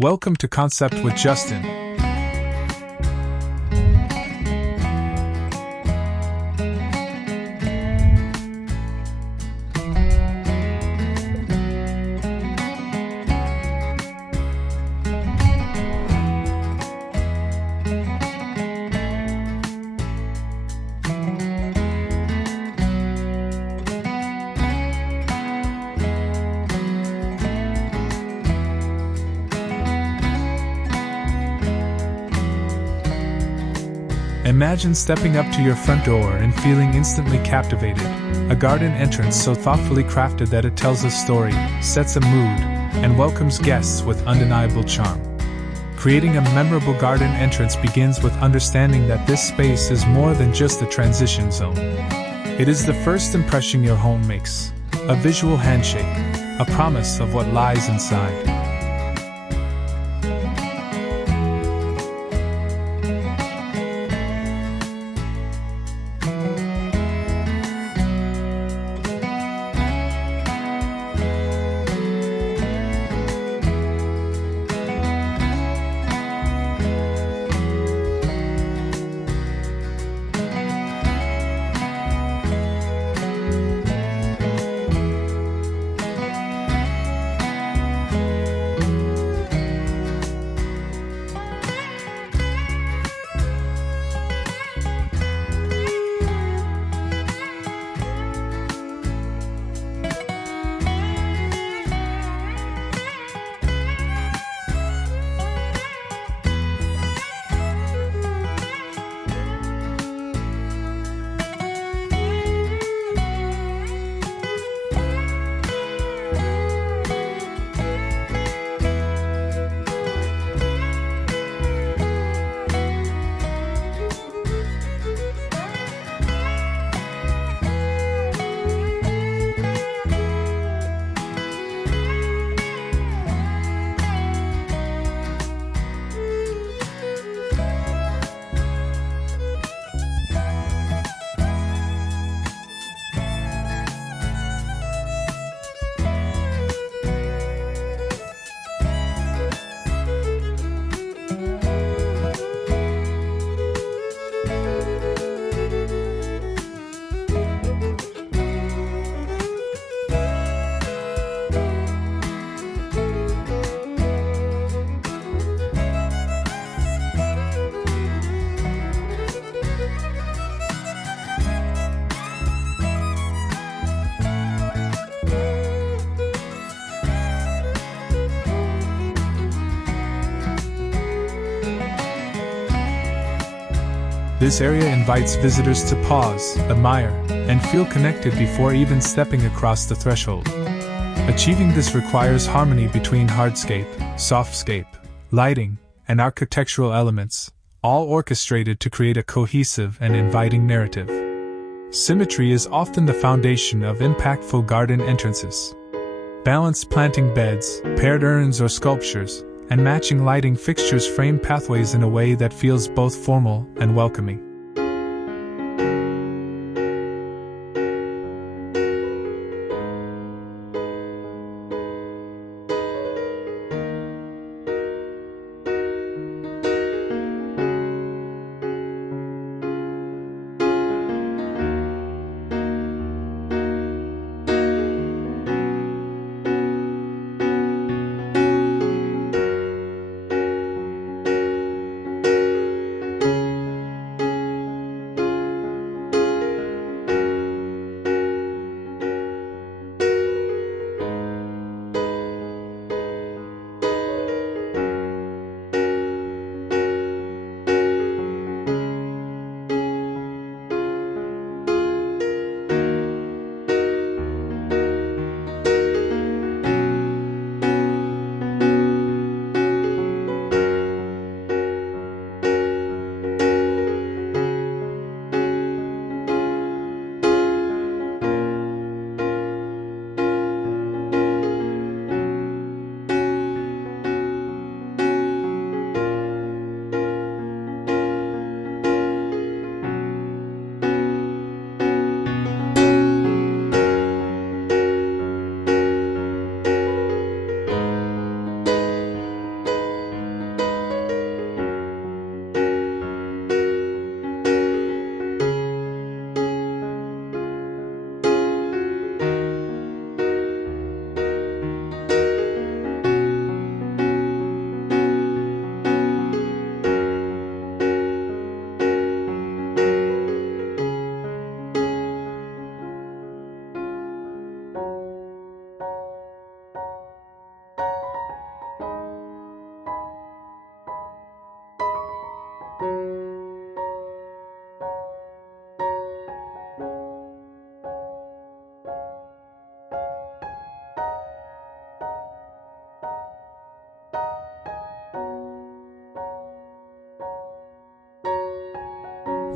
Welcome to Concept with Justin. Imagine stepping up to your front door and feeling instantly captivated. A garden entrance so thoughtfully crafted that it tells a story, sets a mood, and welcomes guests with undeniable charm. Creating a memorable garden entrance begins with understanding that this space is more than just a transition zone. It is the first impression your home makes, a visual handshake, a promise of what lies inside. This area invites visitors to pause, admire, and feel connected before even stepping across the threshold. Achieving this requires harmony between hardscape, softscape, lighting, and architectural elements, all orchestrated to create a cohesive and inviting narrative. Symmetry is often the foundation of impactful garden entrances. Balanced planting beds, paired urns or sculptures, and matching lighting fixtures frame pathways in a way that feels both formal and welcoming.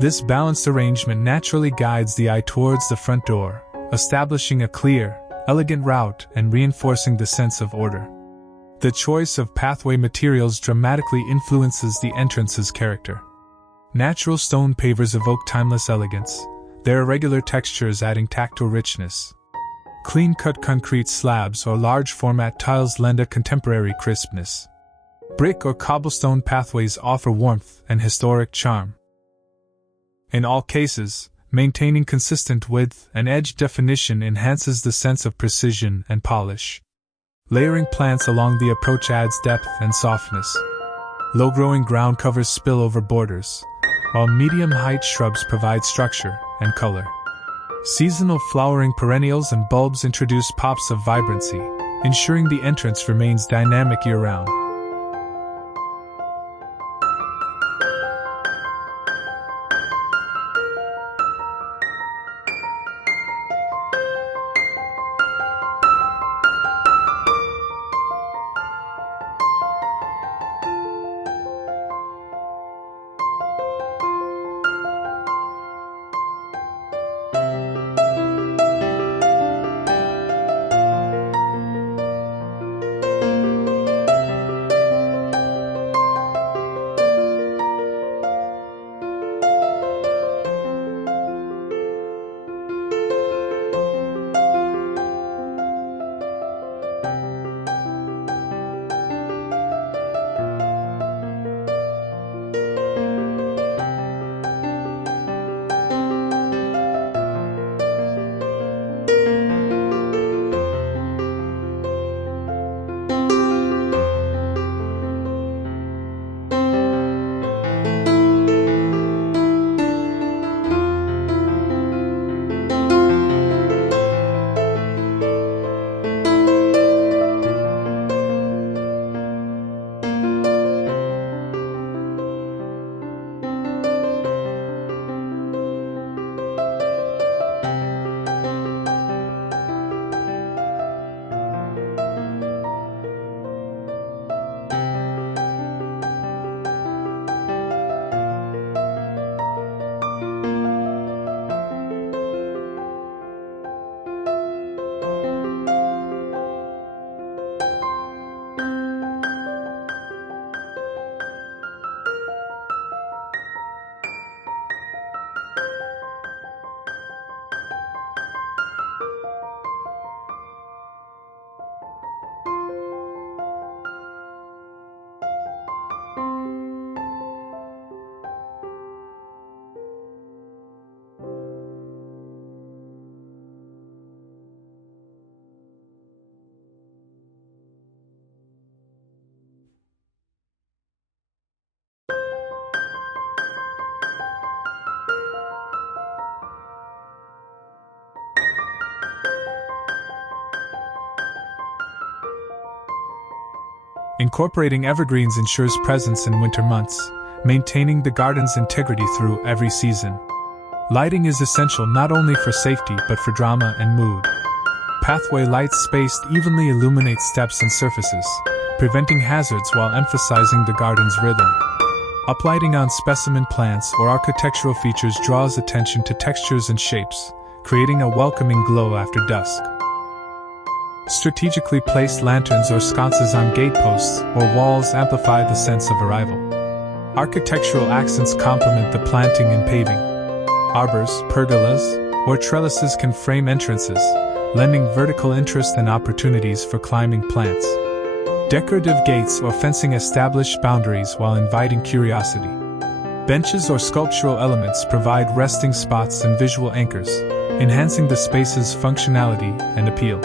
This balanced arrangement naturally guides the eye towards the front door, establishing a clear, elegant route and reinforcing the sense of order. The choice of pathway materials dramatically influences the entrance's character. Natural stone pavers evoke timeless elegance, their irregular textures adding tactile richness. Clean-cut concrete slabs or large-format tiles lend a contemporary crispness. Brick or cobblestone pathways offer warmth and historic charm. In all cases, maintaining consistent width and edge definition enhances the sense of precision and polish. Layering plants along the approach adds depth and softness. Low-growing ground covers spill over borders, while medium-height shrubs provide structure and color. Seasonal flowering perennials and bulbs introduce pops of vibrancy, ensuring the entrance remains dynamic year-round. Incorporating evergreens ensures presence in winter months, maintaining the garden's integrity through every season. Lighting is essential not only for safety but for drama and mood. Pathway lights spaced evenly illuminate steps and surfaces, preventing hazards while emphasizing the garden's rhythm. Uplighting on specimen plants or architectural features draws attention to textures and shapes, creating a welcoming glow after dusk. Strategically placed lanterns or sconces on gateposts or walls amplify the sense of arrival. Architectural accents complement the planting and paving. Arbors, pergolas, or trellises can frame entrances, lending vertical interest and opportunities for climbing plants. Decorative gates or fencing establish boundaries while inviting curiosity. Benches or sculptural elements provide resting spots and visual anchors, enhancing the space's functionality and appeal.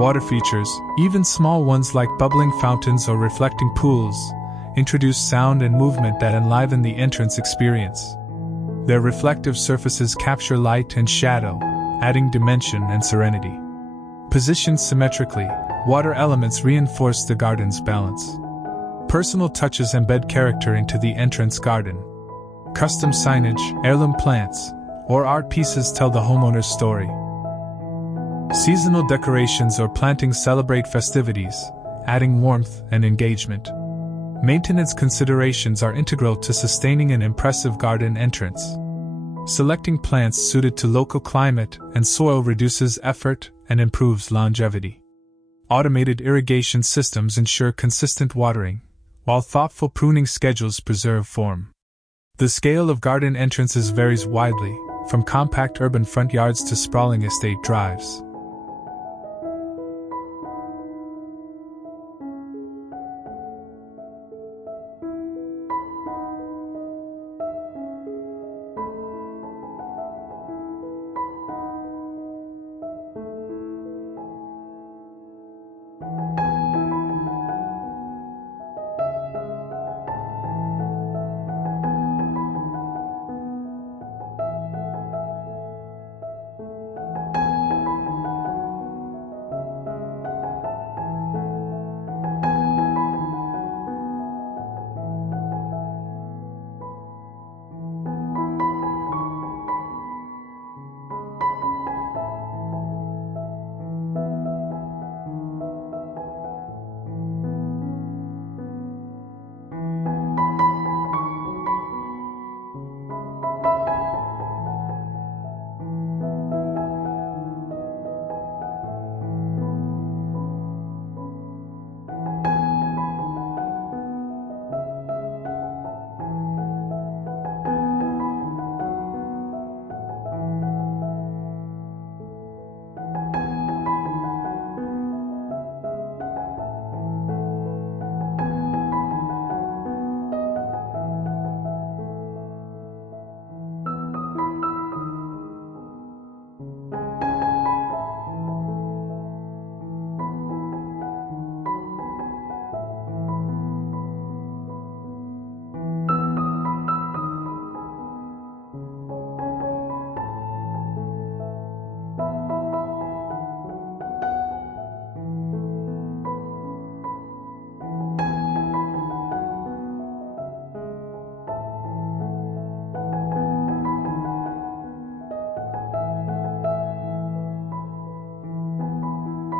Water features, even small ones like bubbling fountains or reflecting pools, introduce sound and movement that enliven the entrance experience. Their reflective surfaces capture light and shadow, adding dimension and serenity. Positioned symmetrically, water elements reinforce the garden's balance. Personal touches embed character into the entrance garden. Custom signage, heirloom plants, or art pieces tell the homeowner's story. Seasonal decorations or plantings celebrate festivities, adding warmth and engagement. Maintenance considerations are integral to sustaining an impressive garden entrance. Selecting plants suited to local climate and soil reduces effort and improves longevity. Automated irrigation systems ensure consistent watering, while thoughtful pruning schedules preserve form. The scale of garden entrances varies widely, from compact urban front yards to sprawling estate drives.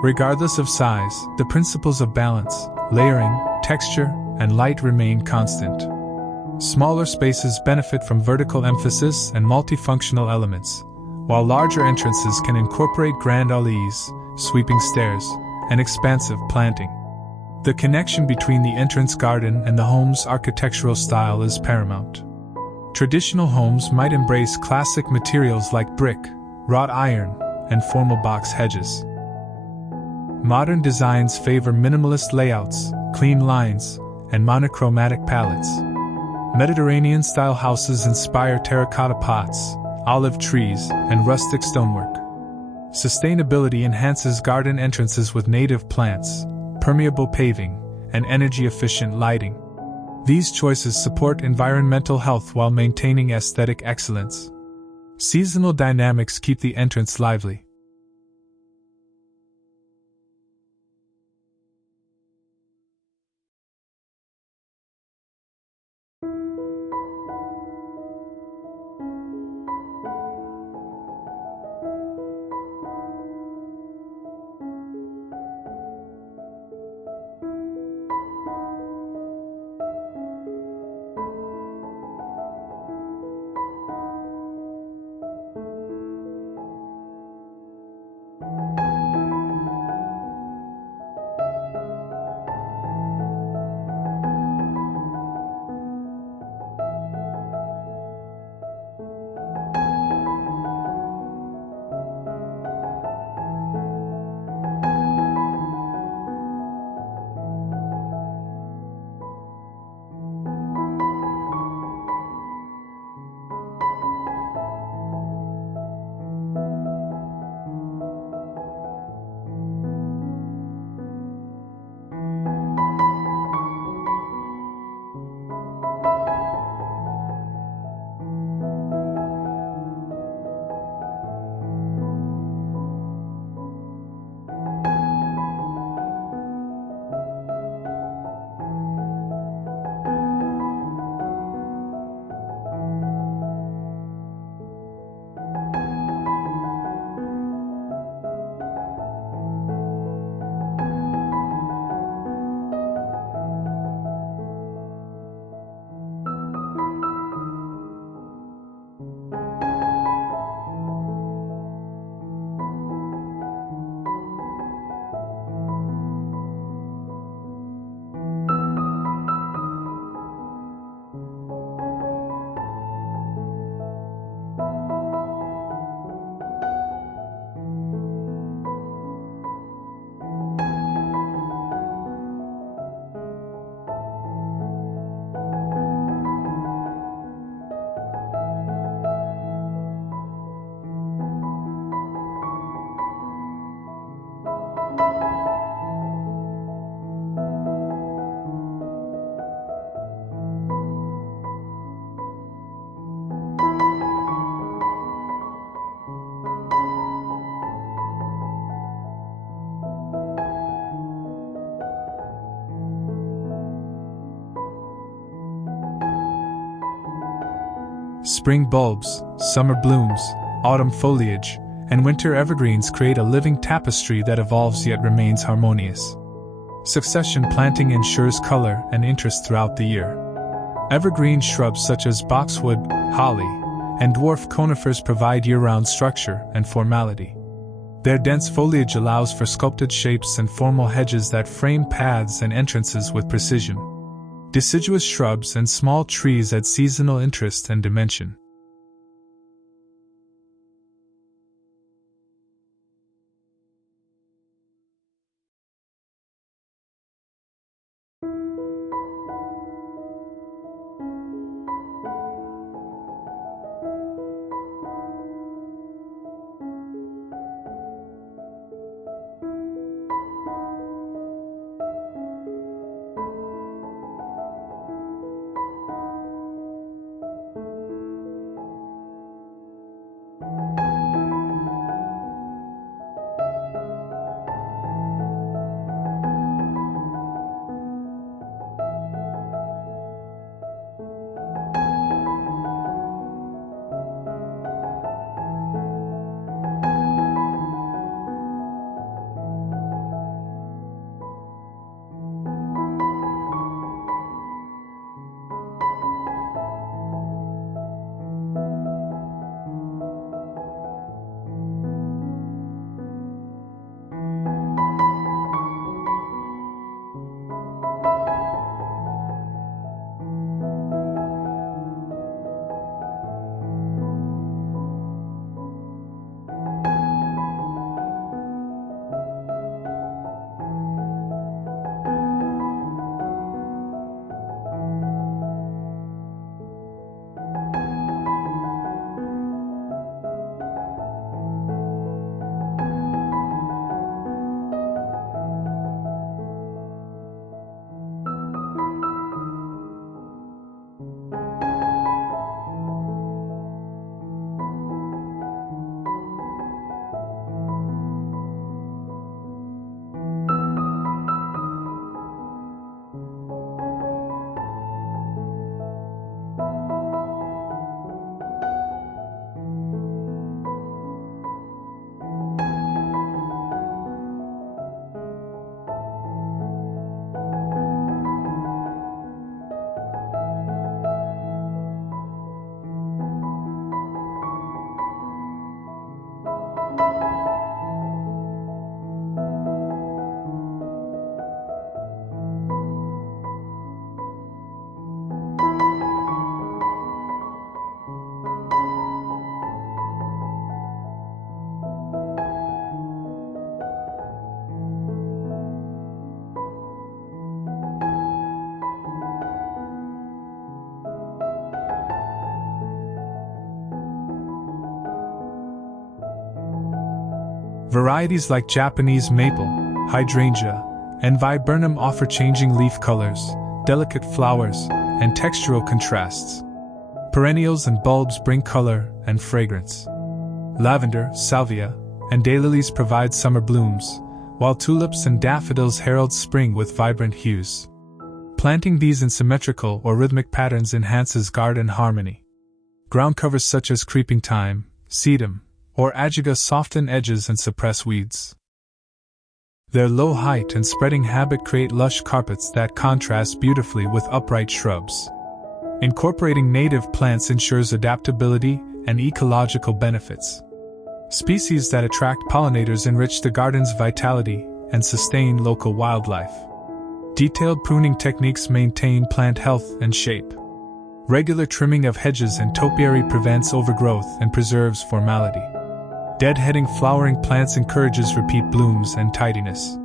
Regardless of size, the principles of balance, layering, texture, and light remain constant. Smaller spaces benefit from vertical emphasis and multifunctional elements, while larger entrances can incorporate grand alleys, sweeping stairs, and expansive planting. The connection between the entrance garden and the home's architectural style is paramount. Traditional homes might embrace classic materials like brick, wrought iron, and formal box hedges. Modern designs favor minimalist layouts, clean lines, and monochromatic palettes. Mediterranean-style houses inspire terracotta pots, olive trees, and rustic stonework. Sustainability enhances garden entrances with native plants, permeable paving, and energy-efficient lighting. These choices support environmental health while maintaining aesthetic excellence. Seasonal dynamics keep the entrance lively. Spring bulbs, summer blooms, autumn foliage, and winter evergreens create a living tapestry that evolves yet remains harmonious. Succession planting ensures color and interest throughout the year. Evergreen shrubs such as boxwood, holly, and dwarf conifers provide year-round structure and formality. Their dense foliage allows for sculpted shapes and formal hedges that frame paths and entrances with precision. Deciduous shrubs and small trees add seasonal interest and dimension. Varieties like Japanese maple, hydrangea, and viburnum offer changing leaf colors, delicate flowers, and textural contrasts. Perennials and bulbs bring color and fragrance. Lavender, salvia, and daylilies provide summer blooms, while tulips and daffodils herald spring with vibrant hues. Planting these in symmetrical or rhythmic patterns enhances garden harmony. Ground covers such as creeping thyme, sedum, or ajaga soften edges and suppress weeds. Their low height and spreading habit create lush carpets that contrast beautifully with upright shrubs. Incorporating native plants ensures adaptability and ecological benefits. Species that attract pollinators enrich the garden's vitality and sustain local wildlife. Detailed pruning techniques maintain plant health and shape. Regular trimming of hedges and topiary prevents overgrowth and preserves formality. Deadheading flowering plants encourages repeat blooms and tidiness.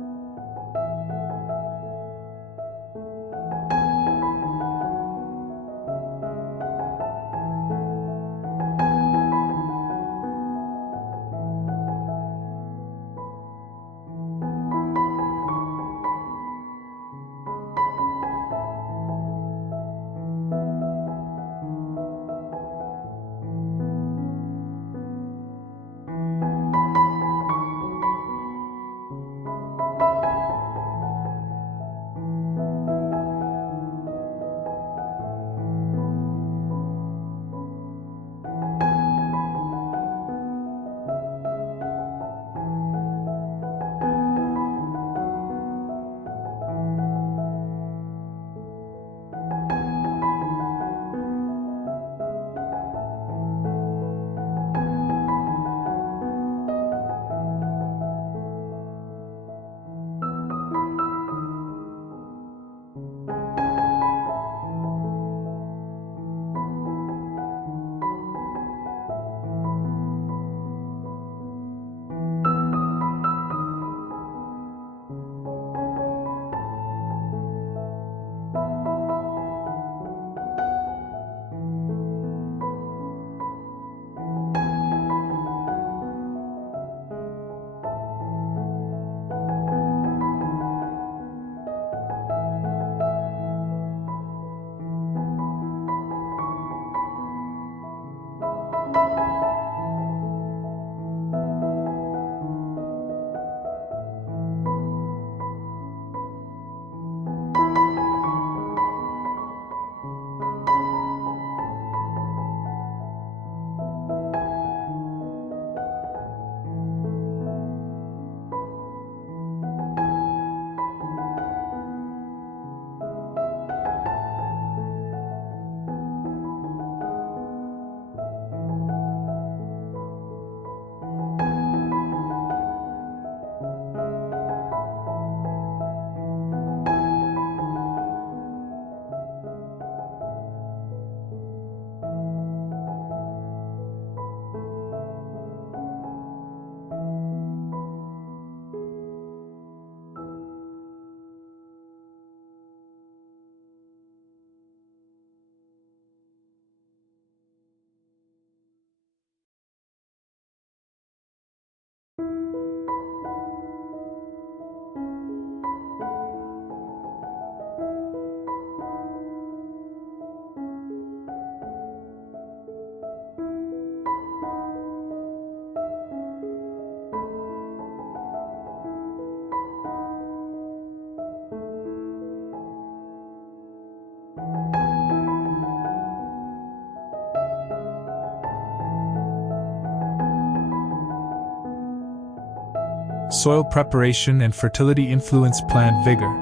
Soil preparation and fertility influence plant vigor.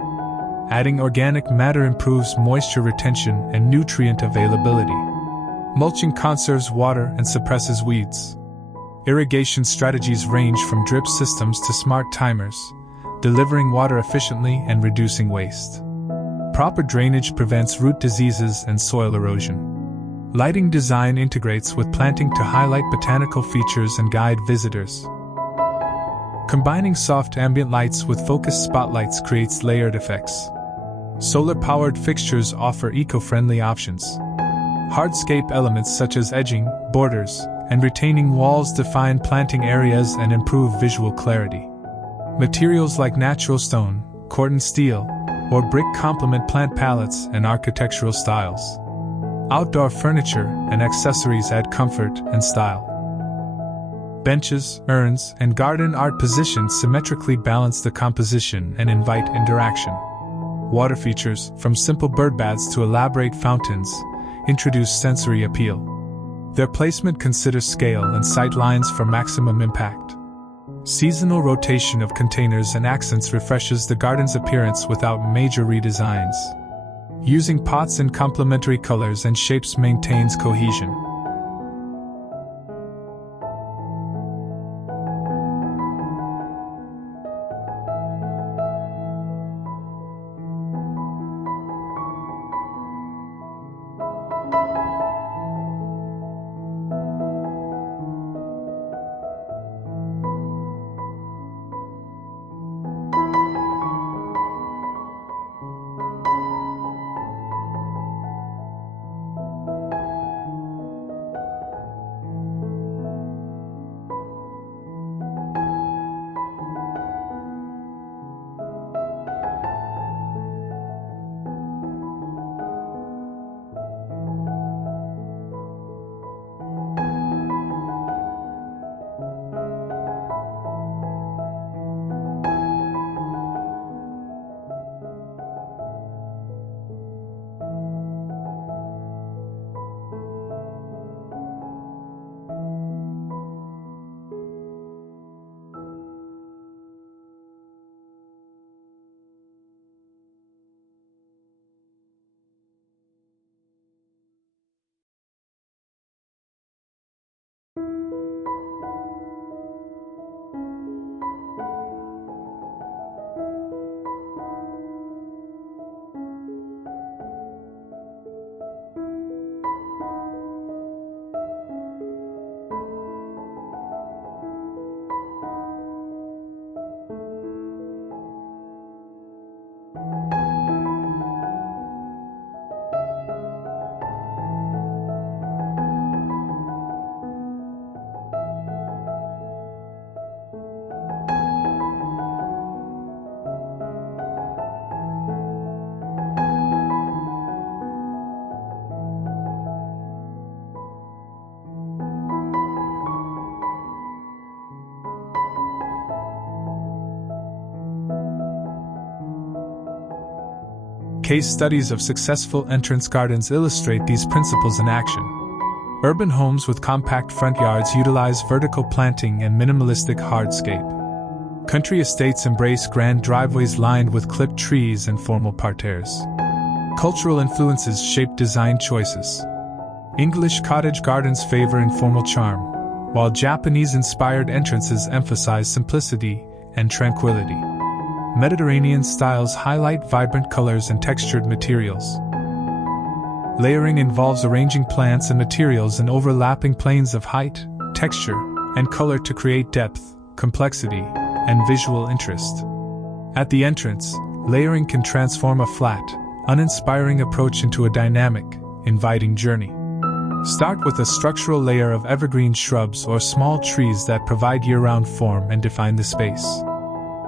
Adding organic matter improves moisture retention and nutrient availability. Mulching conserves water and suppresses weeds. Irrigation strategies range from drip systems to smart timers, delivering water efficiently and reducing waste. Proper drainage prevents root diseases and soil erosion. Lighting design integrates with planting to highlight botanical features and guide visitors. Combining soft ambient lights with focused spotlights creates layered effects. Solar-powered fixtures offer eco-friendly options. Hardscape elements such as edging, borders, and retaining walls define planting areas and improve visual clarity. Materials like natural stone, corten steel, or brick complement plant palettes and architectural styles. Outdoor furniture and accessories add comfort and style. Benches, urns, and garden art positions symmetrically balance the composition and invite interaction. Water features, from simple bird baths to elaborate fountains, introduce sensory appeal. Their placement considers scale and sight lines for maximum impact. Seasonal rotation of containers and accents refreshes the garden's appearance without major redesigns. Using pots in complementary colors and shapes maintains cohesion. Case studies of successful entrance gardens illustrate these principles in action. Urban homes with compact front yards utilize vertical planting and minimalistic hardscape. Country estates embrace grand driveways lined with clipped trees and formal parterres. Cultural influences shape design choices. English cottage gardens favor informal charm, while Japanese-inspired entrances emphasize simplicity and tranquility. Mediterranean styles highlight vibrant colors and textured materials. Layering involves arranging plants and materials in overlapping planes of height, texture, and color to create depth, complexity, and visual interest. At the entrance, layering can transform a flat, uninspiring approach into a dynamic, inviting journey. Start with a structural layer of evergreen shrubs or small trees that provide year-round form and define the space.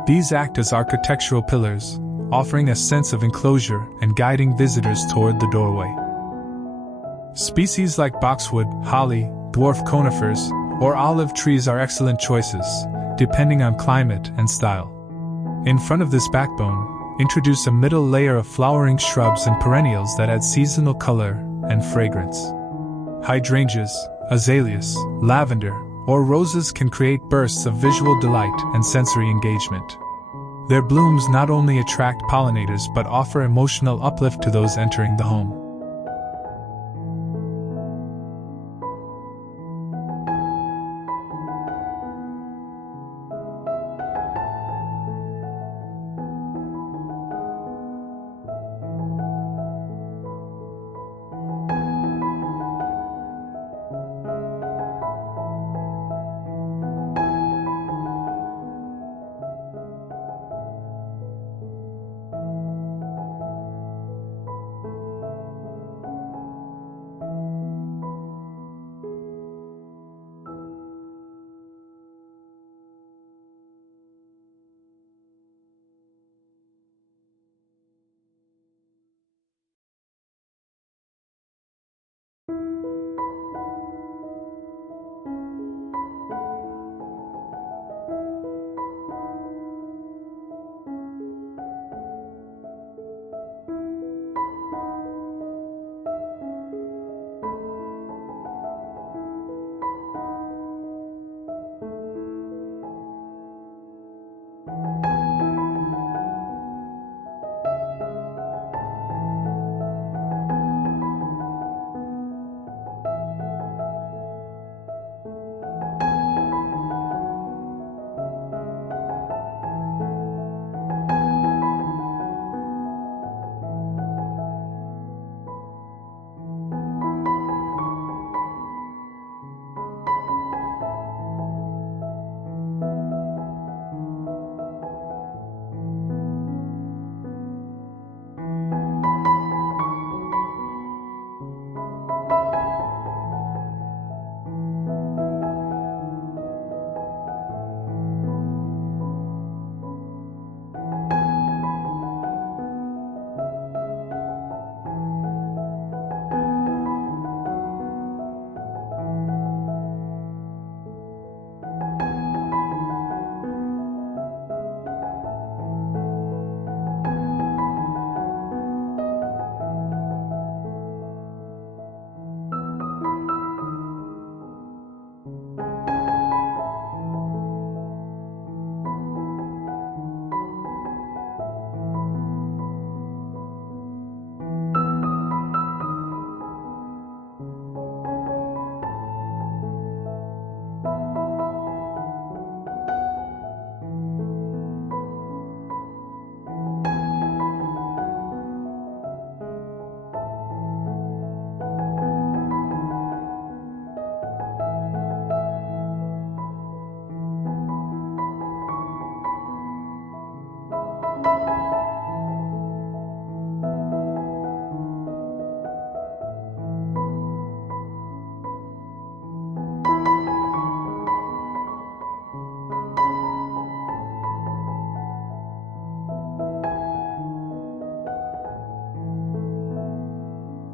These act as architectural pillars, offering a sense of enclosure and guiding visitors toward the doorway. Species like boxwood, holly, dwarf conifers, or olive trees are excellent choices, depending on climate and style. In front of this backbone, introduce a middle layer of flowering shrubs and perennials that add seasonal color and fragrance. Hydrangeas, azaleas, lavender, or roses can create bursts of visual delight and sensory engagement. Their blooms not only attract pollinators but offer emotional uplift to those entering the home.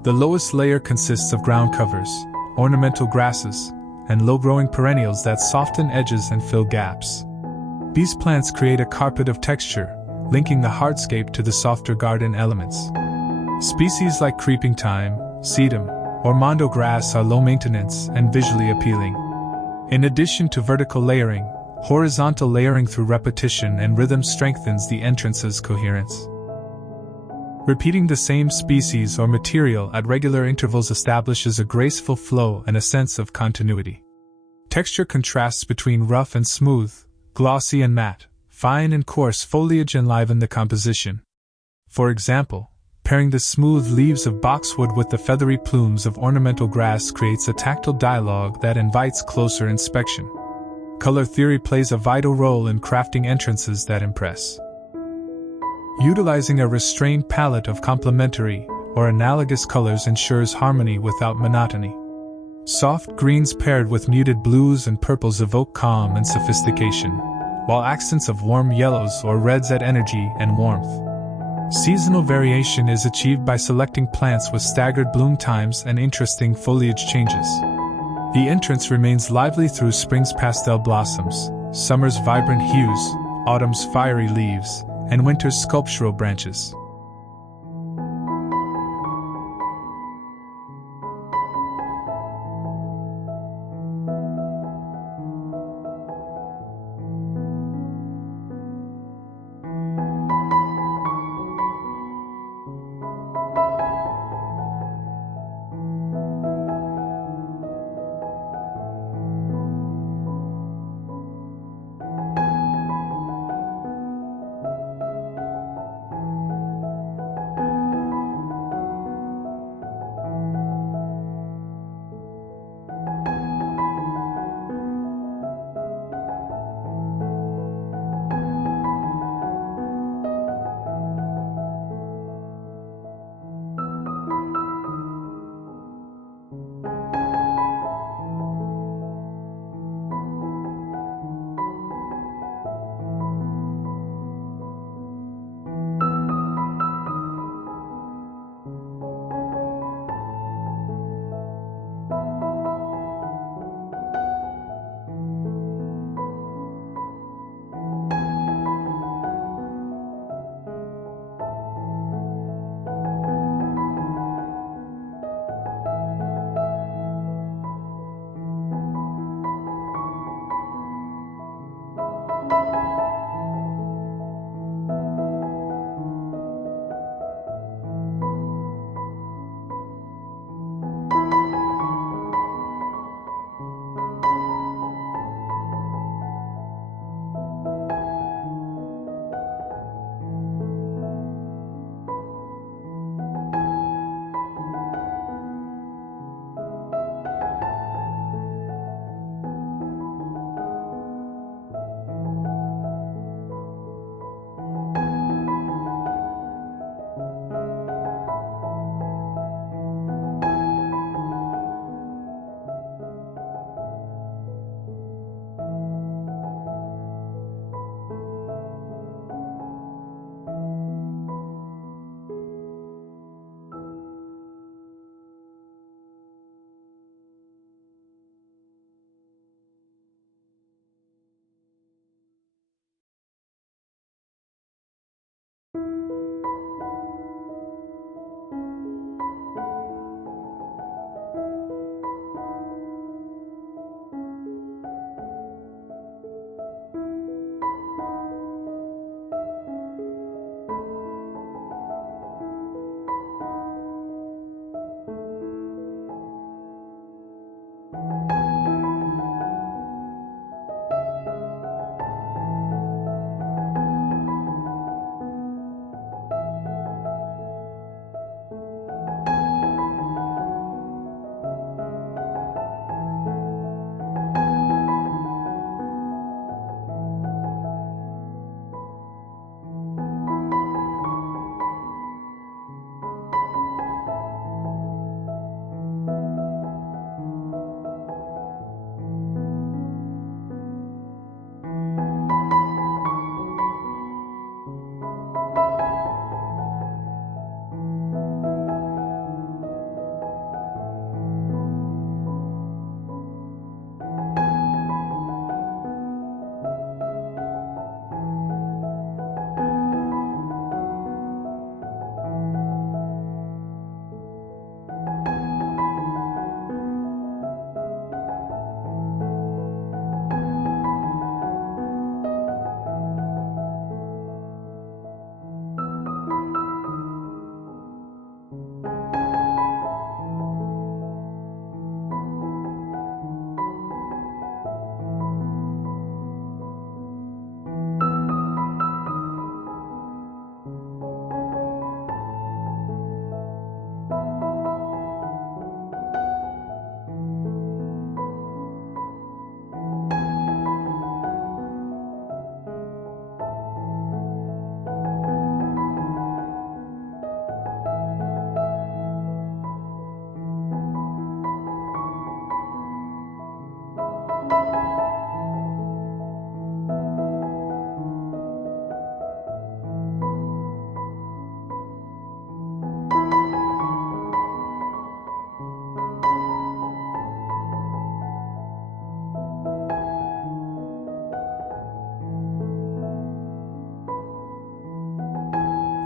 The lowest layer consists of ground covers, ornamental grasses, and low-growing perennials that soften edges and fill gaps. These plants create a carpet of texture, linking the hardscape to the softer garden elements. Species like creeping thyme, sedum, or mondo grass are low maintenance and visually appealing. In addition to vertical layering, horizontal layering through repetition and rhythm strengthens the entrance's coherence. Repeating the same species or material at regular intervals establishes a graceful flow and a sense of continuity. Texture contrasts between rough and smooth, glossy and matte, fine and coarse foliage enliven the composition. For example, pairing the smooth leaves of boxwood with the feathery plumes of ornamental grass creates a tactile dialogue that invites closer inspection. Color theory plays a vital role in crafting entrances that impress. Utilizing a restrained palette of complementary or analogous colors ensures harmony without monotony. Soft greens paired with muted blues and purples evoke calm and sophistication, while accents of warm yellows or reds add energy and warmth. Seasonal variation is achieved by selecting plants with staggered bloom times and interesting foliage changes. The entrance remains lively through spring's pastel blossoms, summer's vibrant hues, autumn's fiery leaves, and winter's sculptural branches.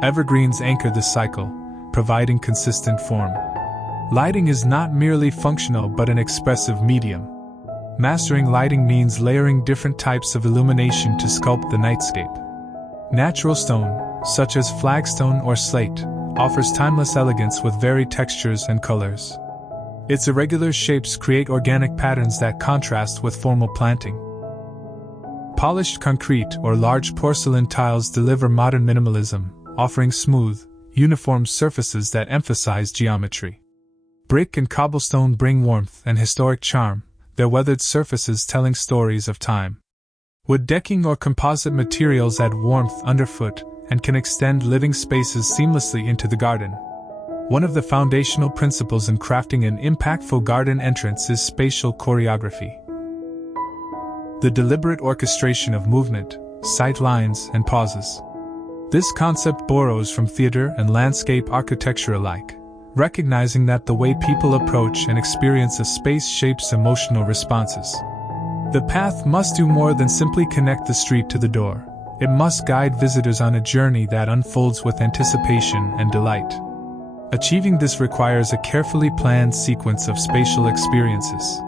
Evergreens anchor this cycle, providing consistent form. Lighting is not merely functional but an expressive medium. Mastering lighting means layering different types of illumination to sculpt the nightscape. Natural stone, such as flagstone or slate, offers timeless elegance with varied textures and colors. Its irregular shapes create organic patterns that contrast with formal planting. Polished concrete or large porcelain tiles deliver modern minimalism, offering smooth, uniform surfaces that emphasize geometry. Brick and cobblestone bring warmth and historic charm, their weathered surfaces telling stories of time. Wood decking or composite materials add warmth underfoot and can extend living spaces seamlessly into the garden. One of the foundational principles in crafting an impactful garden entrance is spatial choreography. The deliberate orchestration of movement, sight lines, and pauses. This concept borrows from theater and landscape architecture alike, recognizing that the way people approach and experience a space shapes emotional responses. The path must do more than simply connect the street to the door. It must guide visitors on a journey that unfolds with anticipation and delight. Achieving this requires a carefully planned sequence of spatial experiences.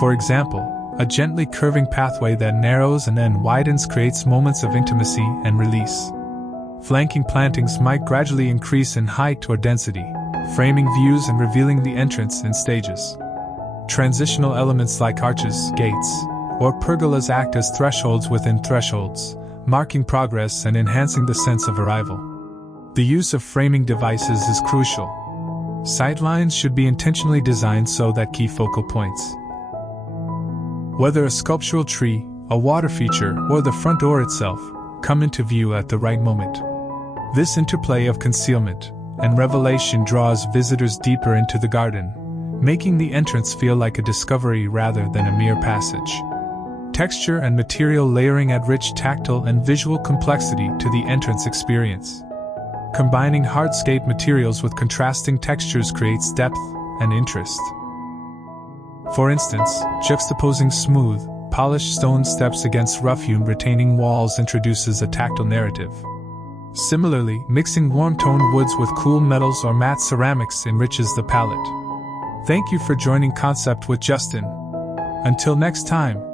For example, a gently curving pathway that narrows and then widens creates moments of intimacy and release. Flanking plantings might gradually increase in height or density, framing views and revealing the entrance in stages. Transitional elements like arches, gates, or pergolas act as thresholds within thresholds, marking progress and enhancing the sense of arrival. The use of framing devices is crucial. Sightlines should be intentionally designed so that key focal points, whether a sculptural tree, a water feature, or the front door itself, come into view at the right moment. This interplay of concealment and revelation draws visitors deeper into the garden, making the entrance feel like a discovery rather than a mere passage. Texture and material layering add rich tactile and visual complexity to the entrance experience. Combining hardscape materials with contrasting textures creates depth and interest. For instance, juxtaposing smooth, polished stone steps against rough-hewn retaining walls introduces a tactile narrative. Similarly, mixing warm-toned woods with cool metals or matte ceramics enriches the palette. Thank you for joining Concept with Justin. Until next time.